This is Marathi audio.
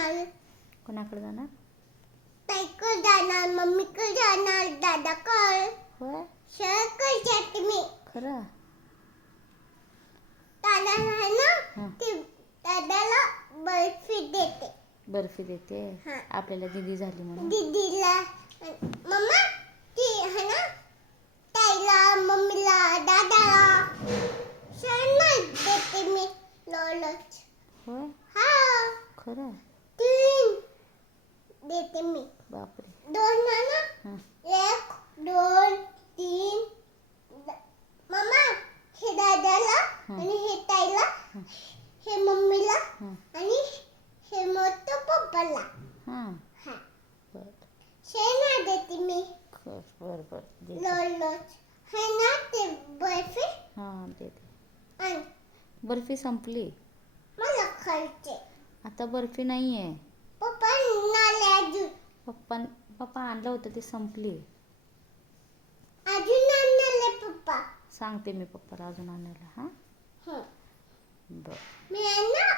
जाणार. कोणाकडे जाणार? ताईकडे जाणार, मम्मीकडे जाणार, दादाकडे. होय सगळीकडे जाते मी. खरं दादा आहे ना, हां ते दादाला बर्फी देते. बर्फी देते हां. आपल्याला दीदी झाली म्हणून. दीदीला मम्मा ती आहे ना, ताईला, मम्मीला, दादाला सगळ्यांना देते मी लोलच. होय हा खरं 3 देते मी. बापरे 2 आहे ना, हां 1 2 3. मम्मा हे दादाला हां आणि हे ताईला, हां हे मम्मीला हां आणि हे मोठं पप्पाला. हां हा बरं शेणा देते मी बरं बरं देते. लोलच. है ना ते बर्फी. हां देते. आणि बर्फी संपली मला खायचे. आता बर्फी नाही आहे. पप्पा नाले अजून पप्पा आणलं होतं ते संपली. अजून आणले पप्पा. सांगते मी पप्पाला अजून आणायला. हां हं. बरं मी आहे ना